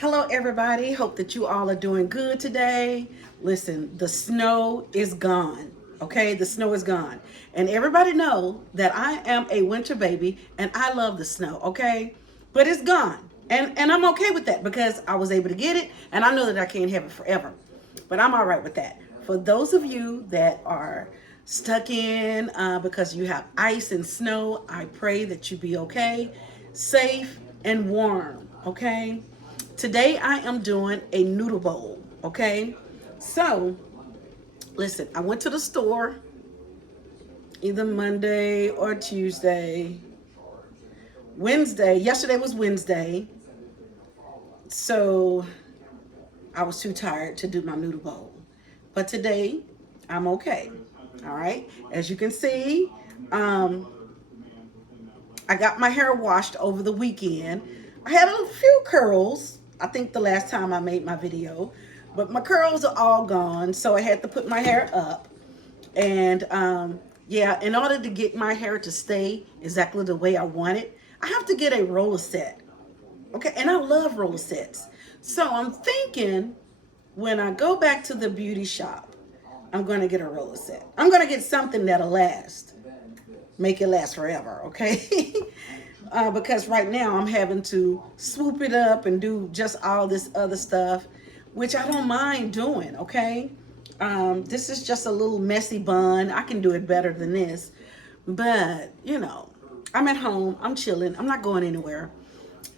Hello, everybody. Hope that you all are doing good today. Listen, the snow is gone. Okay, the snow is gone, and everybody know that I am a winter baby, and I love the snow. Okay, but it's gone, and I'm okay with that because I was able to get it, and I know that I can't have it forever, but I'm all right with that. For those of you that are stuck in because you have ice and snow, I pray that you be okay, safe and warm. Okay. Today I am doing a noodle bowl, okay? So, listen, I went to the store either Monday or Tuesday. Yesterday was Wednesday. So, I was too tired to do my noodle bowl. But today, I'm okay. All right? As you can see, um, I got my hair washed over the weekend. I had a few curls, I think the last time I made my video, but my curls are all gone, so I had to put my hair up. And yeah, in order to get my hair to stay exactly the way I want it, I have to get a roller set. Okay, and I love roller sets. So I'm thinking when I go back to the beauty shop, I'm going to get a roller set. I'm going to get something that'll last, make it last forever, okay? Because right now I'm having to swoop it up and do just all this other stuff, which I don't mind doing, okay? This is just a little messy bun. I can do it better than this. But, I'm at home. I'm chilling. I'm not going anywhere.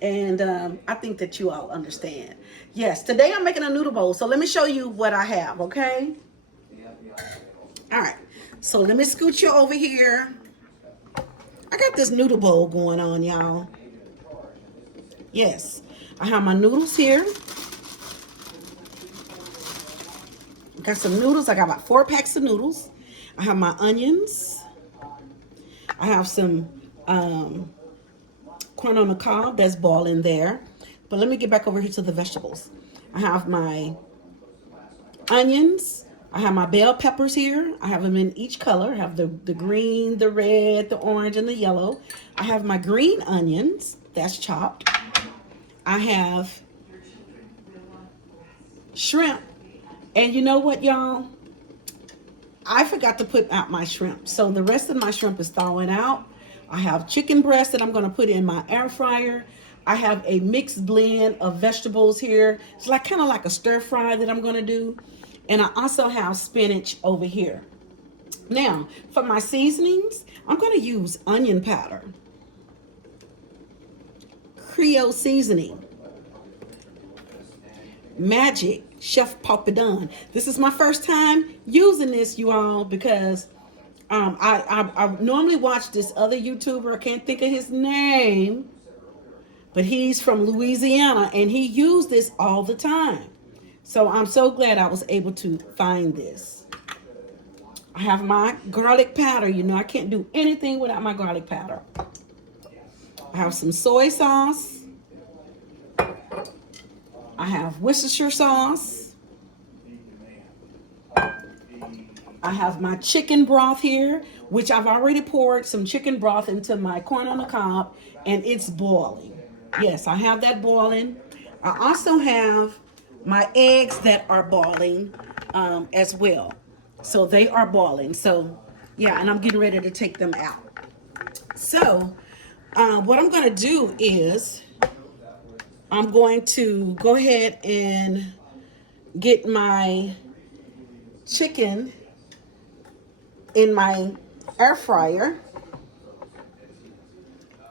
And I think that you all understand. Yes, today I'm making a noodle bowl. So let me show you what I have, okay? All right. So let me scoot you over here. I got this noodle bowl going on, y'all. Yes, I have my noodles here. I got some noodles. I got about 4 packs of noodles. I have my onions. I have some corn on the cob that's boiling there. But let me get back over here to the vegetables. I have my onions. I have my bell peppers here. I have them in each color. I have the green, the red, the orange, and the yellow. I have my green onions. That's chopped. I have shrimp. And you know what, y'all? I forgot to put out my shrimp. So the rest of my shrimp is thawing out. I have chicken breast that I'm going to put in my air fryer. I have a mixed blend of vegetables here. It's like kind of like a stir fry that I'm going to do. And I also have spinach over here. Now, for my seasonings, I'm going to use onion powder, Creole seasoning, Magic Chef Papadon. This is my first time using this, you all, because I normally watch this other YouTuber. I can't think of his name, but he's from Louisiana, and he used this all the time. So I'm so glad I was able to find this. I have my garlic powder. You know I can't do anything without my garlic powder. I have some soy sauce. I have Worcestershire sauce. I have my chicken broth here, which I've already poured some chicken broth into my corn on the cob, and it's boiling. Yes, I have that boiling. I also have my eggs that are boiling as well. So they are boiling. So, yeah, and I'm getting ready to take them out. So, what I'm going to do is I'm going to go ahead and get my chicken in my air fryer,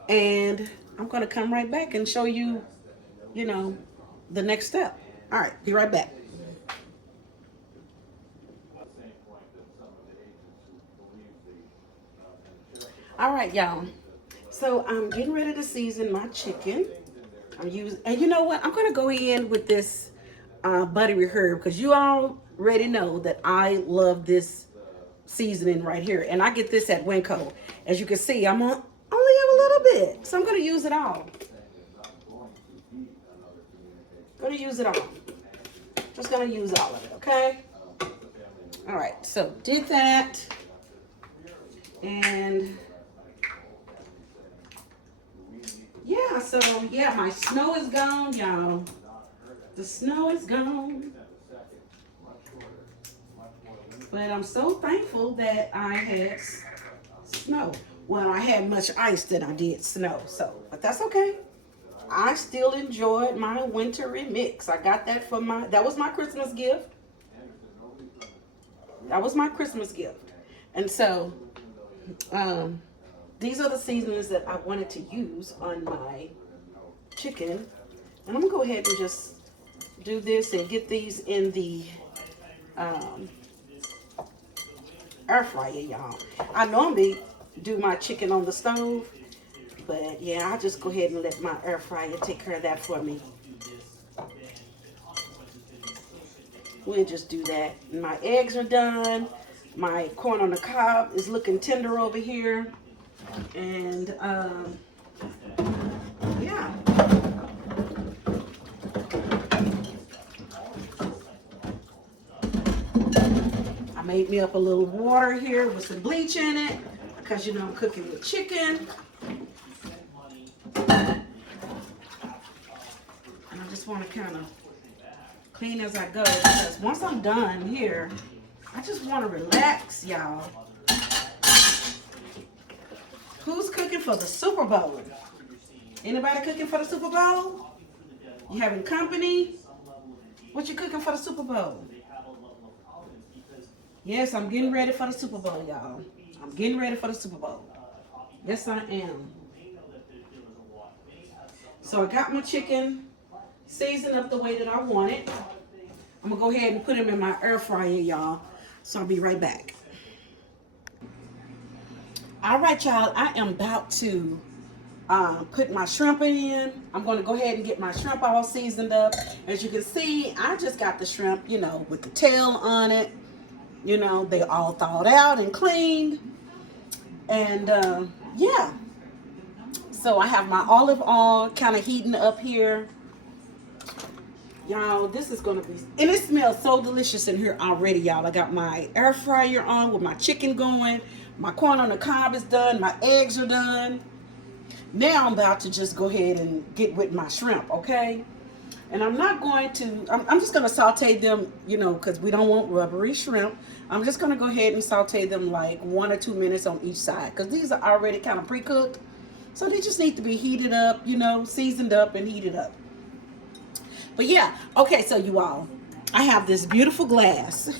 and I'm going to come right back and show you, the next step. All right, be right back. All right, y'all. So I'm getting ready to season my chicken. And you know what? I'm gonna go in with this buttery herb because you already know that I love this seasoning right here, and I get this at Winco. As you can see, only have a little bit, so I'm gonna use it all. Gonna use it all. Just gonna use all of it, okay? All right. So did that, and yeah, so yeah, my snow is gone, y'all. The snow is gone. But I'm so thankful that I had snow. Well, I had much ice than I did snow. So, but that's okay. I still enjoyed my wintry mix. I got that for that was my Christmas gift. That was my Christmas gift. And so, these are the seasonings that I wanted to use on my chicken. And I'm gonna go ahead and just do this and get these in the air fryer, y'all. I normally do my chicken on the stove, but yeah, I'll just go ahead and let my air fryer take care of that for me. We'll just do that. My eggs are done. My corn on the cob is looking tender over here. And yeah. I made me up a little water here with some bleach in it because you know I'm cooking with chicken. And I just want to kind of clean as I go because once I'm done here, I just want to relax, y'all. Who's cooking for the Super Bowl? Anybody cooking for the Super Bowl? You having company? What you cooking for the Super Bowl? Yes, I'm getting ready for the Super Bowl, y'all. I'm getting ready for the Super Bowl. Yes, I am. So I got my chicken seasoned up the way that I want it. I'm going to go ahead and put them in my air fryer, y'all. So I'll be right back. All right, y'all. I am about to put my shrimp in. I'm going to go ahead and get my shrimp all seasoned up. As you can see, I just got the shrimp, you know, with the tail on it. You know, they all thawed out and cleaned. And yeah. So I have my olive oil kind of heating up here. Y'all, this is going to be, and it smells so delicious in here already, y'all. I got my air fryer on with my chicken going. My corn on the cob is done. My eggs are done. Now I'm about to just go ahead and get with my shrimp, okay? And I'm not going to, I'm just going to saute them, you know, because we don't want rubbery shrimp. I'm just going to go ahead and saute them like 1 or 2 minutes on each side because these are already kind of pre-cooked. So they just need to be heated up, you know, seasoned up and heated up. But yeah, okay, so you all, I have this beautiful glass.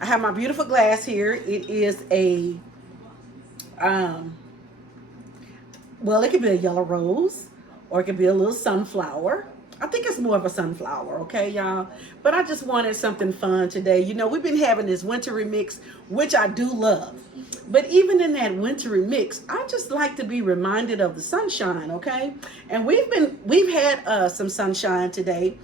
I have my beautiful glass here. It is a, well, it could be a yellow rose. Or it could be a little sunflower. I think it's more of a sunflower, okay, y'all? But I just wanted something fun today. You know, we've been having this wintry mix, which I do love. But even in that wintry mix, I just like to be reminded of the sunshine, okay? And we've had some sunshine today,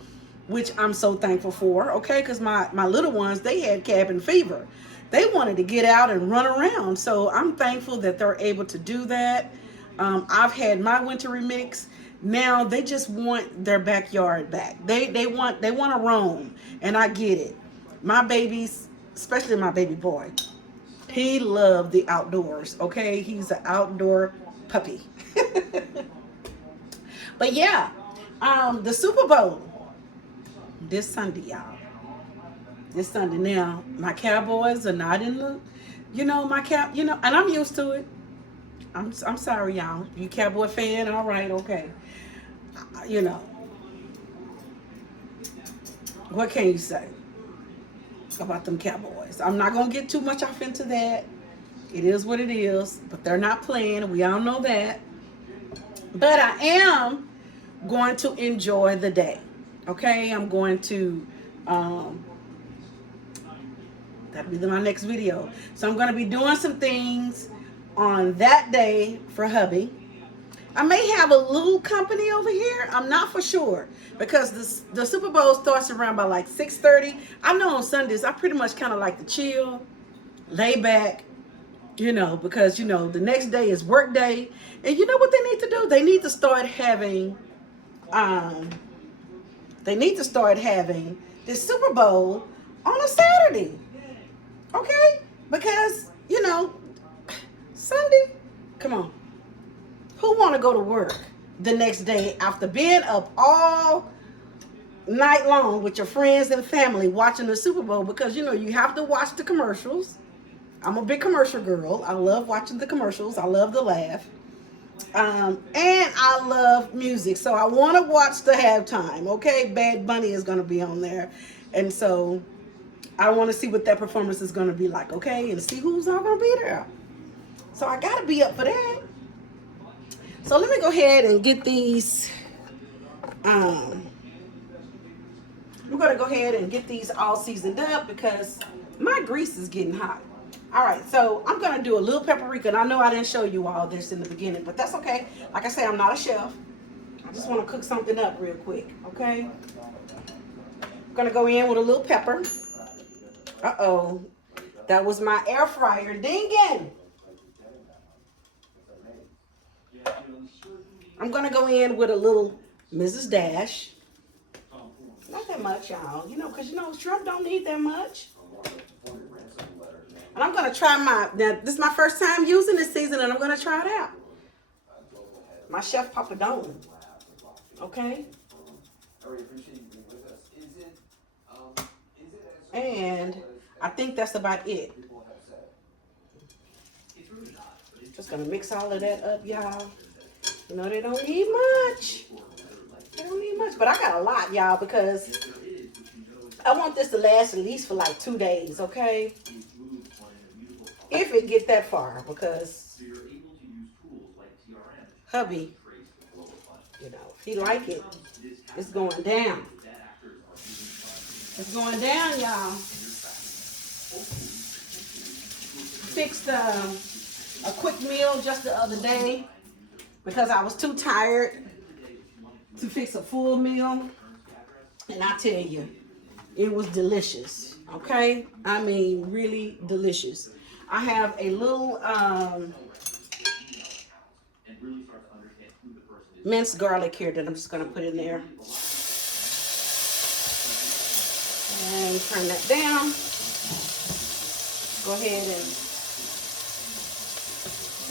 which I'm so thankful for, okay? Because my little ones, they had cabin fever. They wanted to get out and run around. So I'm thankful that they're able to do that. I've had my wintry mix. Now they just want their backyard back. They want to roam, and I get it. My babies, especially my baby boy, he loved the outdoors. Okay, he's an outdoor puppy. But yeah, the Super Bowl this Sunday, y'all. This Sunday. Now my Cowboys are not in the, you know, and I'm used to it. I'm sorry, y'all. You Cowboy fan? All right, okay. You know, what can you say about them Cowboys? I'm not gonna get too much off into that. It is what it is, but they're not playing. We all know that. But I am going to enjoy the day. Okay, I'm going to. That'll be my next video. So I'm going to be doing some things on that day for hubby. I may have a little company over here. I'm not for sure because the Super Bowl starts around by like 6:30. I know on Sundays I pretty much kind of like to chill, lay back, you know, because you know the next day is work day, and you know what they need to do? They need to start having, this Super Bowl on a Saturday, okay? Because you know, Sunday, come on. Who want to go to work the next day after being up all night long with your friends and family watching the Super Bowl, because you know you have to watch the commercials. I'm a big commercial girl. I love watching the commercials. I love to laugh. And I love music. So I want to watch the halftime. Okay, Bad Bunny is going to be on there. And so I want to see what that performance is going to be like. Okay, and see who's all going to be there. So I got to be up for that. So let me go ahead and get these. We're going to go ahead and get these all seasoned up because my grease is getting hot. All right, so I'm going to do a little paprika. And I know I didn't show you all this in the beginning, but that's okay. Like I say, I'm not a chef. I just want to cook something up real quick, okay? I'm going to go in with a little pepper. Uh-oh. That was my air fryer dinging. I'm going to go in with a little Mrs. Dash. Not that much, y'all. You know, because, you know, shrimp don't need that much. And I'm going to try now, this is my first time using this season, and I'm going to try it out. My Chef Papadone. Okay? And I think that's about it. Just going to mix all of that up, y'all. You know, they don't need much. They don't need much. But I got a lot, y'all, because I want this to last at least for like 2 days, okay? If it get that far, because hubby, you know, if he like it, it's going down. It's going down, y'all. Fixed a quick meal just the other day because I was too tired to fix a full meal. And I tell you, it was delicious, okay? I mean, really delicious. I have a little minced garlic here that I'm just going to put in there. And turn that down. Go ahead and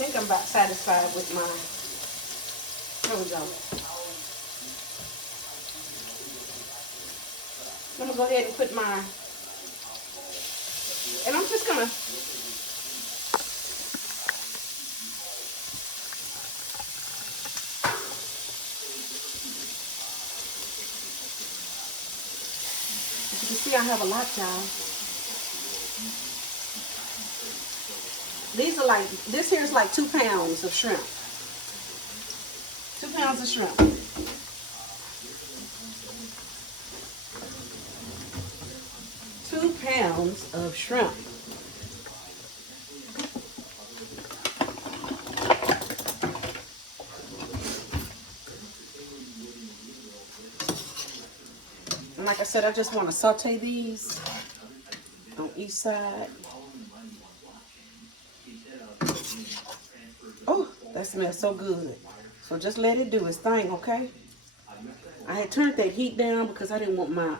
I think I'm about satisfied with my, there we go. I'm going to go ahead and put my, and I'm just going to, as you can see, I have a lot, y'all. These are like, this here is like 2 pounds of shrimp. 2 pounds of shrimp. 2 pounds of shrimp. And like I said, I just want to saute these on each side. Oh, that smells so good. So just let it do its thing, okay? I had turned that heat down because I didn't want my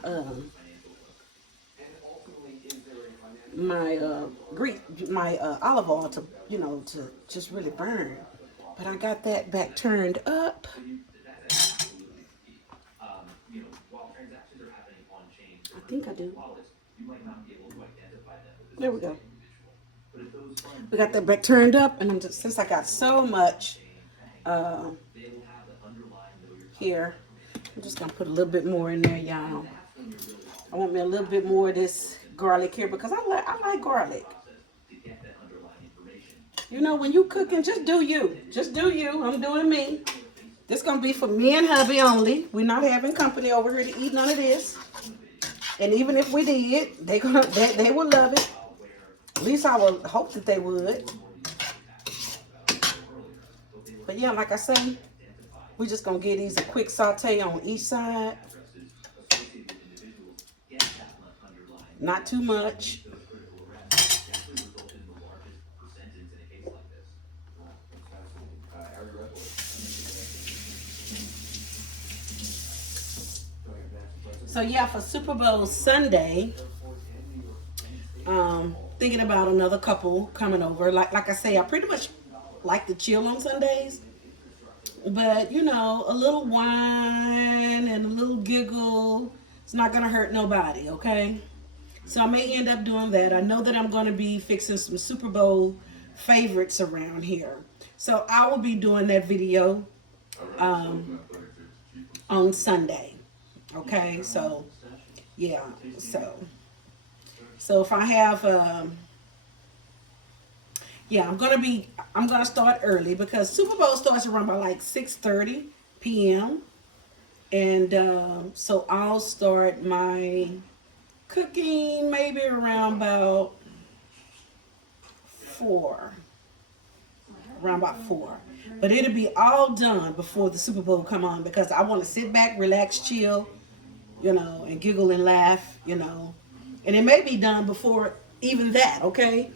olive oil to, you know, to just really burn. But I got that back turned up. I think I do. There we go. We got that back turned up, and since I got so much here, I'm just gonna put a little bit more in there, y'all. I want me a little bit more of this garlic here because I like garlic. You know, when you cooking, just do you. Just do you. I'm doing me. This gonna be for me and hubby only. We're not having company over here to eat none of this. And even if we did, they would love it. At least I would hope that they would. But yeah, like I say, we're just gonna give these a quick saute on each side. Not too much. So yeah, for Super Bowl Sunday, thinking about another couple coming over. Like I say, I pretty much like to chill on Sundays. But you know, a little wine and a little giggle, it's not gonna hurt nobody, okay? So I may end up doing that. I know that I'm gonna be fixing some Super Bowl favorites around here. So I will be doing that video um, on Sunday. Okay, so yeah, so if I have yeah, I'm gonna start early because Super Bowl starts around by like 6:30 p.m. And so I'll start my cooking maybe around about 4, around about 4. But it'll be all done before the Super Bowl come on because I want to sit back, relax, chill, you know, and giggle and laugh, you know. And it may be done before even that, okay?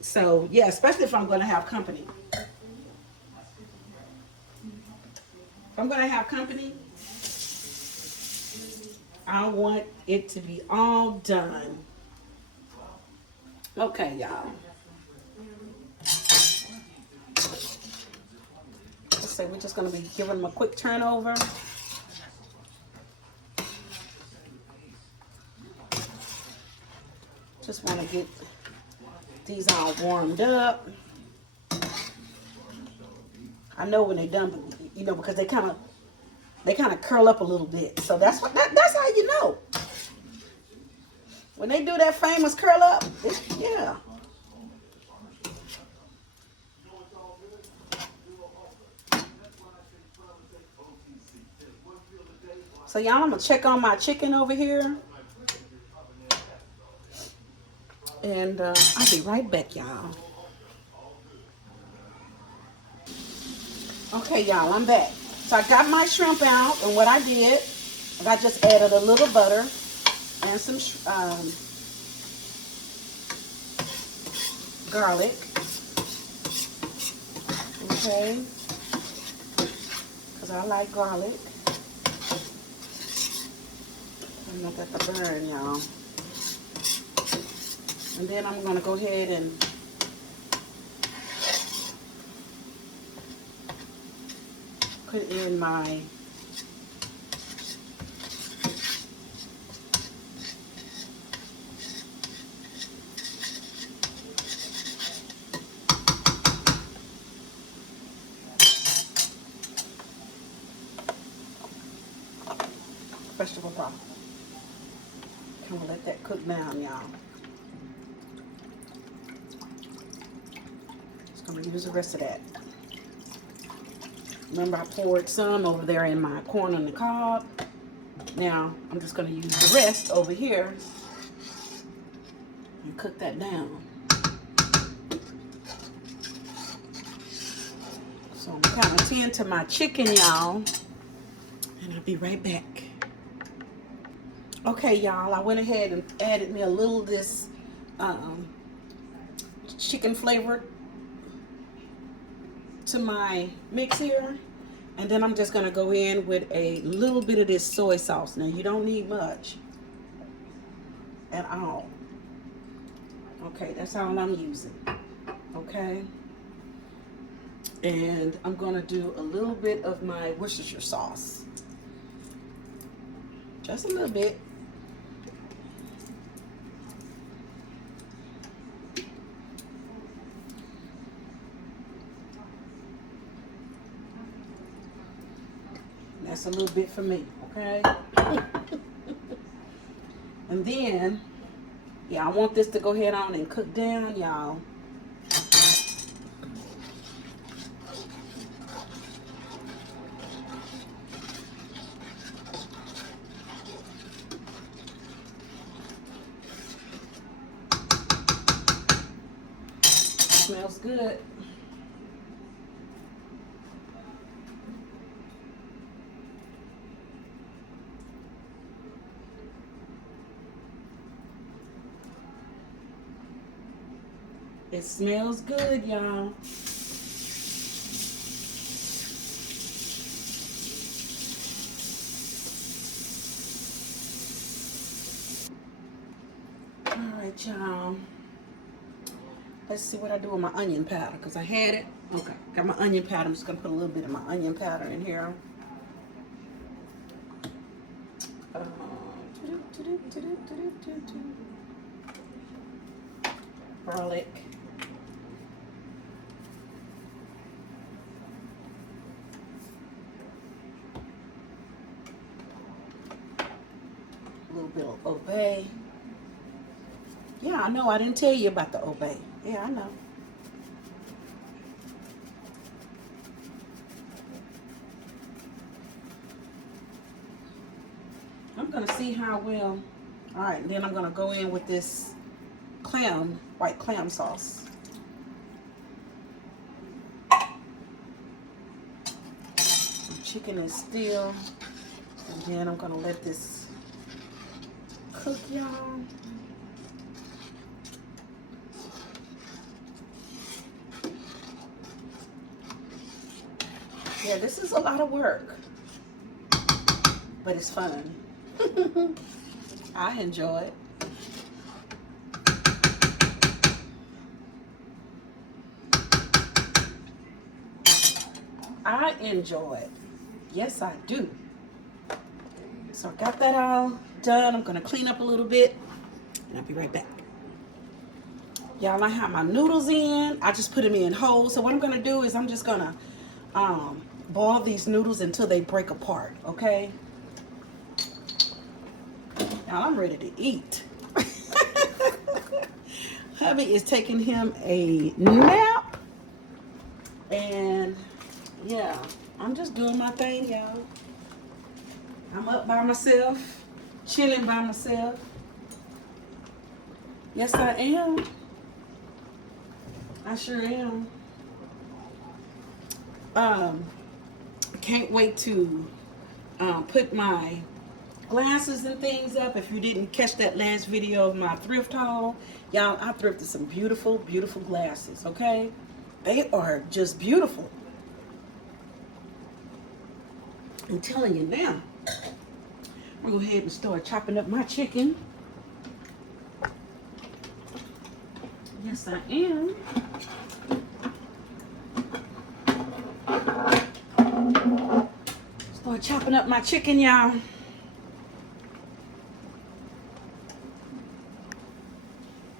So, yeah, especially if I'm going to have company. If I'm going to have company, I want it to be all done. Okay, y'all. Let's say we're just going to be giving them a quick turnover. Just want to get these all warmed up. I know when they're done, you know, because they kind of curl up a little bit. So that's how you know. When they do that famous curl up, yeah. So y'all, I'm gonna check on my chicken over here. And I'll be right back, y'all. Okay, y'all, I'm back. So I got my shrimp out, and what I did is I just added a little butter and some garlic. Okay, because I like garlic. I'm not got the burn, y'all. And then I'm gonna go ahead and put in my vegetable broth. Kind of let that cook down, y'all. Just gonna use the rest of that. Remember, I poured some over there in my corn on the cob. Now I'm just gonna use the rest over here and cook that down. So I'm kind of tend to my chicken, y'all, and I'll be right back. Okay, y'all, I went ahead and added me a little of this chicken flavor to my mix here. And then I'm just going to go in with a little bit of this soy sauce. Now, you don't need much at all. Okay, that's all I'm using. Okay. And I'm going to do a little bit of my Worcestershire sauce. Just a little bit. That's a little bit for me, okay? And then, yeah, I want this to go ahead on and cook down, y'all. Smells good. It smells good, y'all. All right, y'all. Let's see what I do with my onion powder, because I had it. Okay. Got my onion powder. I'm just gonna put a little bit of my onion powder in here. Garlic. A little bit of obey. Yeah, I know. I didn't tell you about the obey. Yeah, I know. I'm going to see how well. All right, then I'm going to go in with this white clam sauce. The chicken is still, and then I'm going to let this cook, y'all. Yeah, this is a lot of work, but it's fun. I enjoy it. I enjoy it. Yes, I do. So I got that all done. I'm going to clean up a little bit, and I'll be right back. Y'all, I have my noodles in. I just put them in whole. So what I'm going to do is I'm just going to boil these noodles until they break apart, okay? Now I'm ready to eat. Hubby is taking him a nap. And yeah, I'm just doing my thing, y'all. I'm up by myself, chilling by myself. Yes, I am. I sure am. Can't wait to put my glasses and things up. If you didn't catch that last video of my thrift haul, y'all, I thrifted some beautiful, beautiful glasses, okay? They are just beautiful. I'm telling you now. I'm gonna go ahead and start chopping up my chicken. Yes, I am. Start chopping up my chicken, y'all.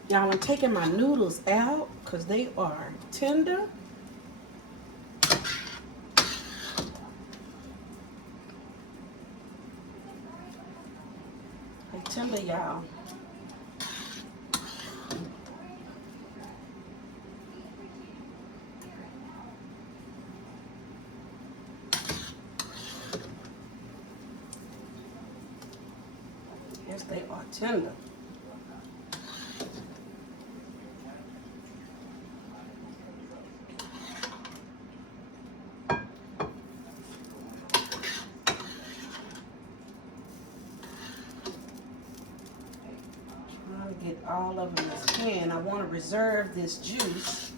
Y'all, I'm taking my noodles out because they are tender. They're tender, y'all. Yes, they are tender. Get all of them as can. I want to reserve this juice,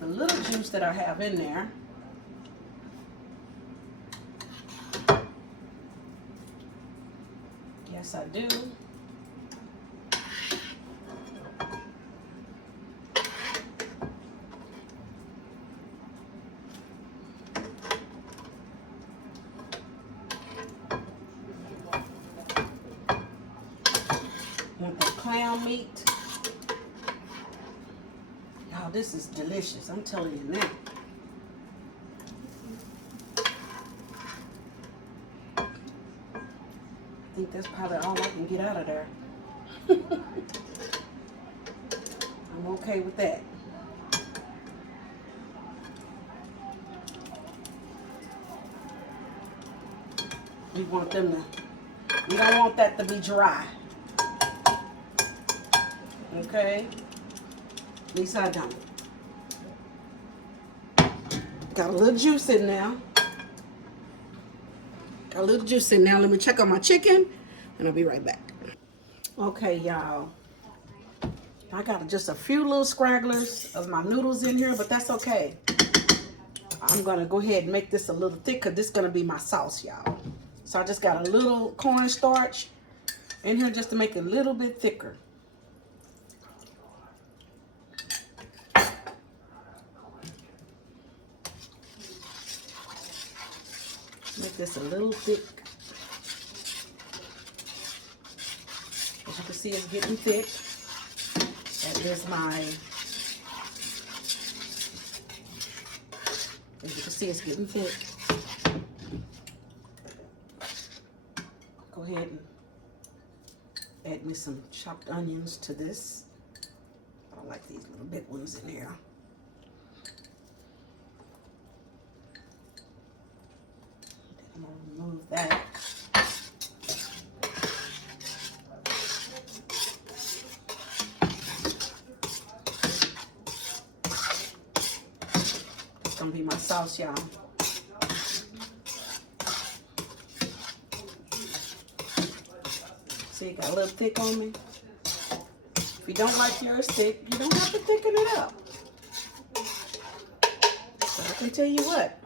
the little juice that I have in there. Yes, I do. Want the clam meat. Y'all, this is delicious. I'm telling you now. I think that's probably all I can get out of there. I'm okay with that. We want them to, we don't want that to be dry. Okay? At least I don't. Got a little juice in now. Got a little juice in now. Let me check on my chicken, and I'll be right back. Okay, y'all. I got just a few little scragglers of my noodles in here, but that's okay. I'm going to go ahead and make this a little thicker. This is going to be my sauce, y'all. So I just got a little cornstarch in here just to make it a little bit thicker. Make this a little thick. As you can see, it's getting thick. That is my, as you can see, it's getting thick. Go ahead and add me some chopped onions to this. I like these little big ones in here. I'm gonna remove that. It's gonna be my sauce, y'all. See, it got a little thick on me. If you don't like yours thick, you don't have to thicken it up. So I can tell you what,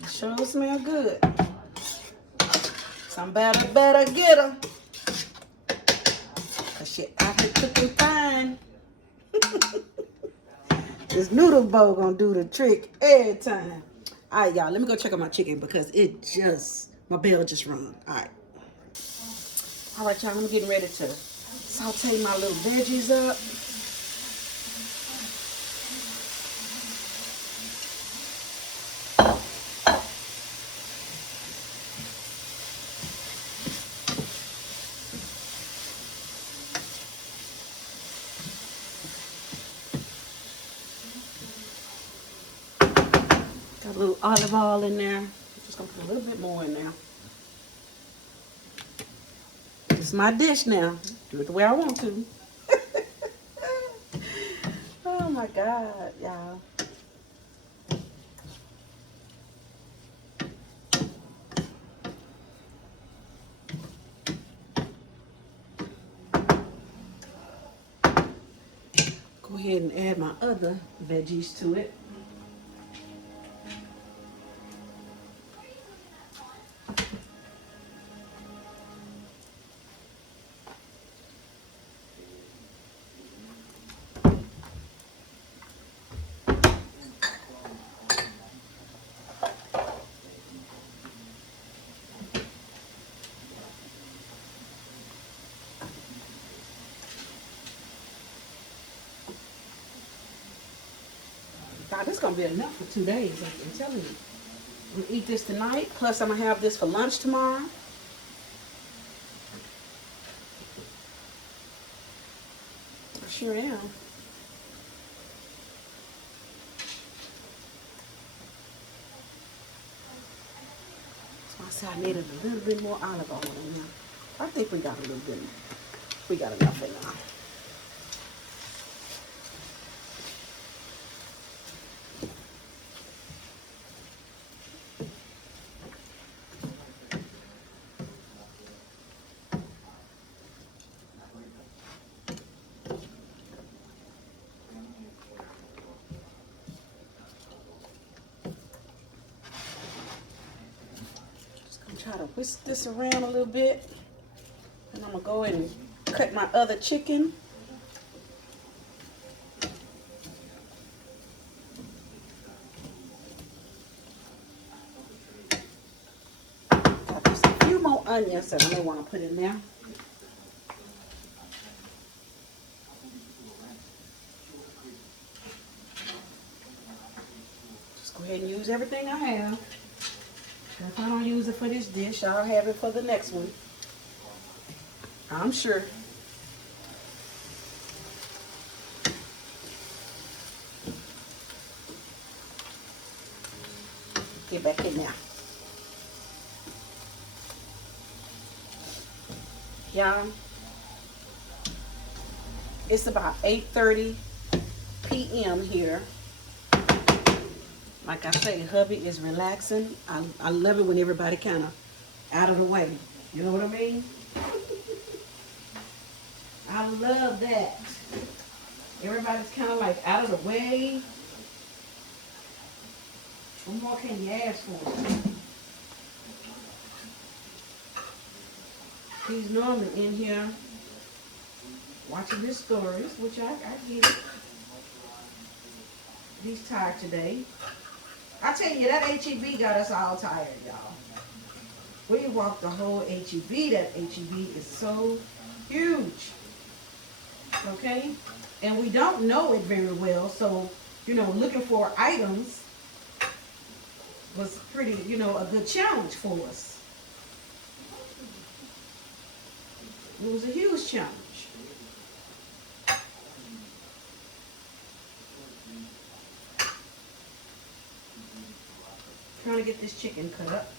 it sure smells good. Some better get her. Cause she out here cooking fine. This noodle bowl gonna do the trick every time. All right, y'all, let me go check on my chicken because my bell just rung. All right. All right, y'all, I'm getting ready to saute my little veggies up. Got a little olive oil in there. I'm just gonna put a little bit more in there. It's my dish now. Do it the way I want to. Oh my God, y'all. Go ahead and add my other veggies to it. God, this is going to be enough for 2 days, I'm telling you. I'm going to eat this tonight, plus I'm going to have this for lunch tomorrow. I sure am. So I said I needed a little bit more olive oil in there. I think we got a little bit. We got enough in there. Try to whisk this around a little bit, and I'm gonna go and cut my other chicken. There's a few more onions that I may want to put in there. Just go ahead and use everything I have. If I don't use it for this dish, I'll have it for the next one. I'm sure. Get back in there. Y'all, it's about 8:30 p.m. here. Like I say, hubby is relaxing. I love it when everybody kind of out of the way. You know what I mean? I love that. Everybody's kind of like out of the way. What more can you ask for? He's normally in here watching his stories, which I get it. He's tired today. I tell you, that HEB got us all tired, y'all. We walked the whole HEB. That HEB is so huge. Okay? And we don't know it very well. So, you know, looking for items was pretty, you know, a good challenge for us. It was a huge challenge. Trying to get this chicken cut up.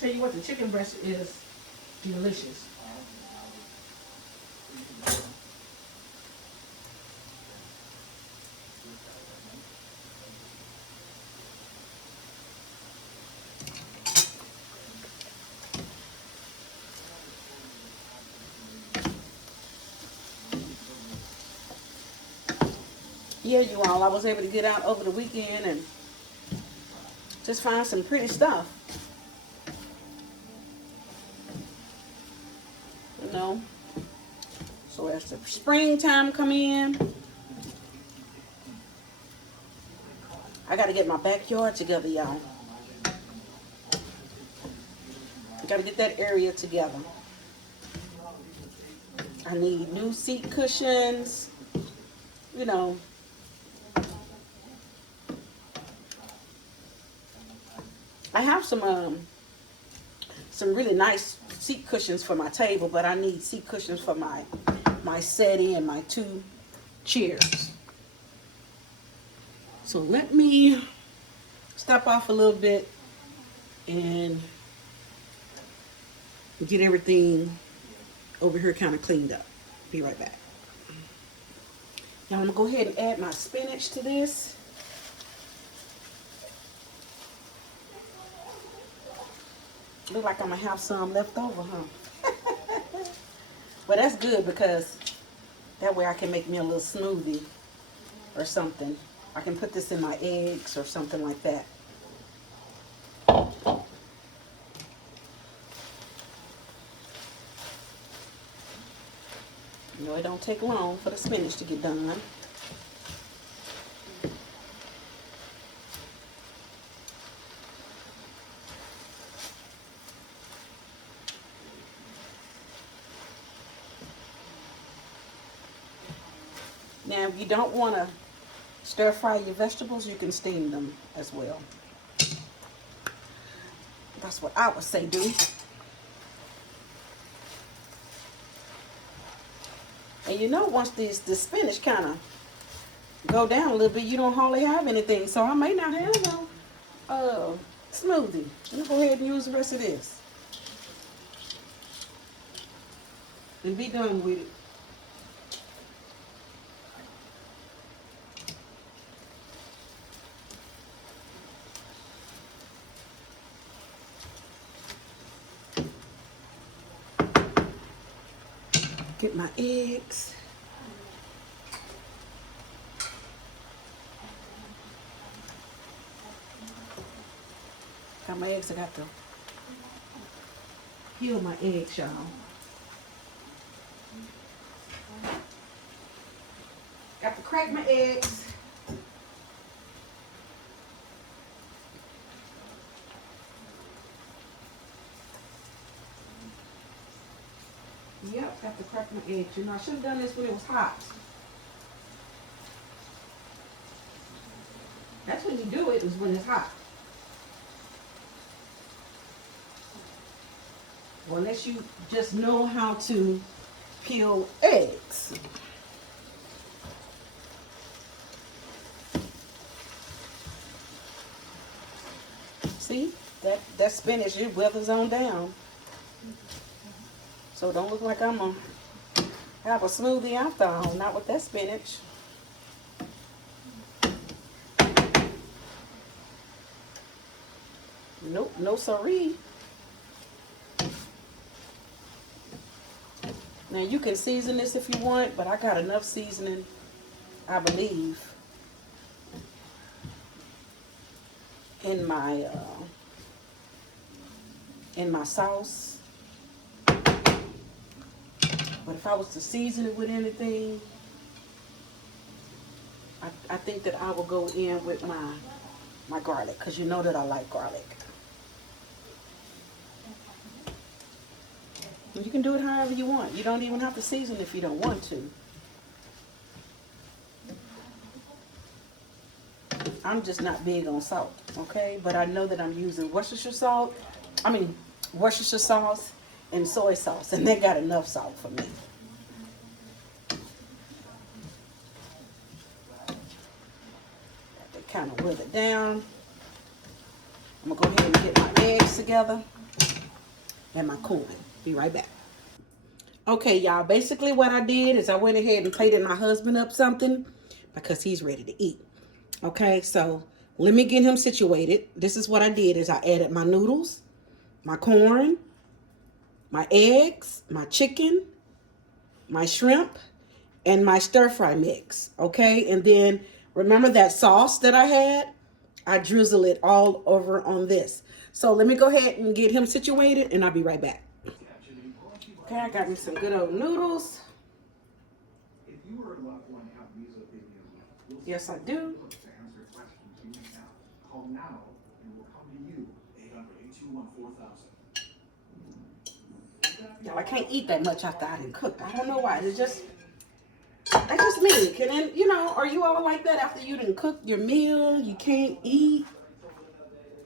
Tell you what, the chicken breast is delicious. Yeah, you all, I was able to get out over the weekend and just find some pretty stuff. You know, so as the springtime come in, I got to get my backyard together, y'all. I got to get that area together. I need new seat cushions, you know. I have some really nice seat cushions for my table, but I need seat cushions for my settee and my 2 chairs. So let me step off a little bit and get everything over here kind of cleaned up. Be right back. Now I'm gonna go ahead and add my spinach to this. Look like I'm gonna have some left over, huh? But that's good because that way I can make me a little smoothie or something. I can put this in my eggs or something like that. You know, it don't take long for the spinach to get done. Now, if you don't want to stir fry your vegetables, you can steam them as well. That's what I would say do. And you know, once the spinach kind of go down a little bit, you don't hardly have anything. So I may not have no smoothie. Let me go ahead and use the rest of this. And be done with it. Get my eggs. Got my eggs. I got to peel my eggs, y'all. Got to crack my eggs. Yep, got to crack my eggs. You know, I should have done this when it was hot. That's when you do it, is when it's hot. Well, unless you just know how to peel eggs. See, that spinach, it weathers on down. So don't look like I'm gonna have a smoothie after all, not with that spinach. Nope, no siree. Now you can season this if you want, but I got enough seasoning, I believe, in my sauce. But if I was to season it with anything, I think that I will go in with my garlic, because you know that I like garlic. And you can do it however you want. You don't even have to season if you don't want to. I'm just not big on salt, okay? But I know that I'm using Worcestershire sauce and soy sauce, and they got enough salt for me. They kind of whip it down. I'm gonna go ahead and get my eggs together and my corn. Be right back. Okay, y'all, basically what I did is I went ahead and plated my husband up something because he's ready to eat. Okay, so let me get him situated. This is what I did is I added my noodles, my corn, my eggs, my chicken, my shrimp, and my stir-fry mix. Okay, and then remember that sauce that I had? I drizzle it all over on this. So let me go ahead and get him situated, and I'll be right back. Okay, I got me some good old noodles. Yes, I do. Y'all, I can't eat that much after I didn't cook. I don't know why. That's just me. Are you all like that after you didn't cook your meal? You can't eat?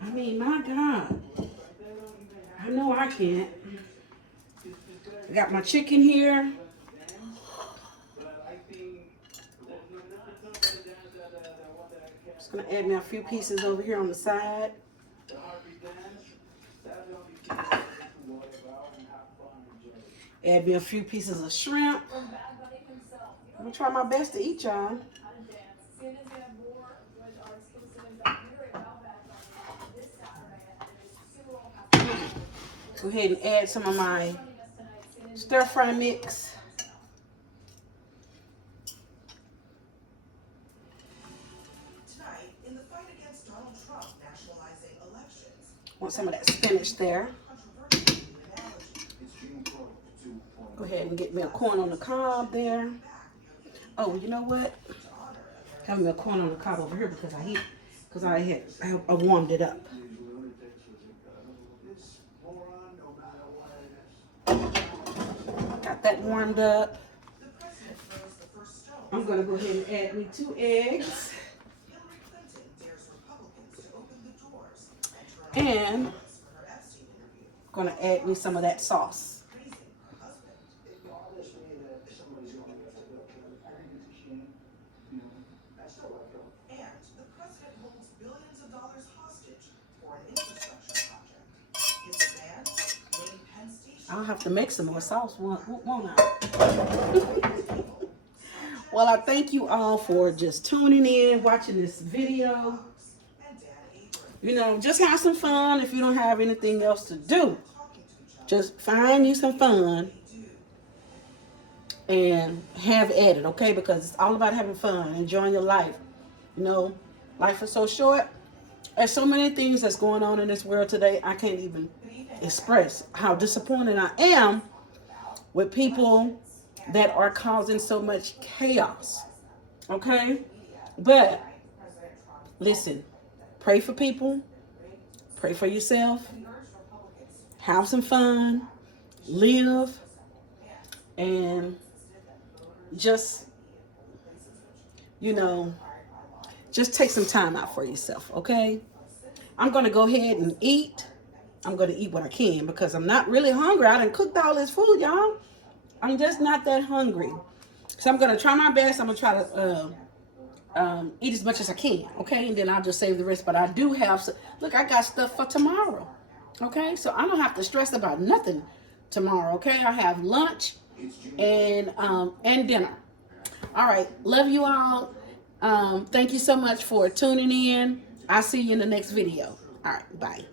I mean, my God. I know I can't. I got my chicken here. Just gonna add me a few pieces over here on the side. Add me a few pieces of shrimp. I'm gonna try my best to eat, y'all. Go ahead and add some of my stir-fry mix. Want some of that spinach there. Go ahead and get me a corn on the cob there. Oh, you know what? Have me a corn on the cob over here because I warmed it up. Got that warmed up. I'm gonna go ahead and add me 2 eggs. And I'm gonna add me some of that sauce. I'll have to make some more sauce, won't I? Well, I thank you all for just tuning in, watching this video. Just have some fun if you don't have anything else to do. Just find you some fun and have at it, okay? Because it's all about having fun, enjoying your life. Life is so short. There's so many things that's going on in this world today. I can't even express how disappointed I am with people that are causing so much chaos, okay? But listen, pray for people, pray for yourself, have some fun, live, and just take some time out for yourself, okay? I'm going to go ahead and eat. I'm going to eat what I can because I'm not really hungry. I done cooked all this food, y'all. I'm just not that hungry. So I'm going to try my best. I'm going to try to eat as much as I can, okay? And then I'll just save the rest. But I do have, look, I got stuff for tomorrow, okay? So I don't have to stress about nothing tomorrow, okay? I have lunch and dinner. All right. Love you all. Thank you so much for tuning in. I'll see you in the next video. All right. Bye.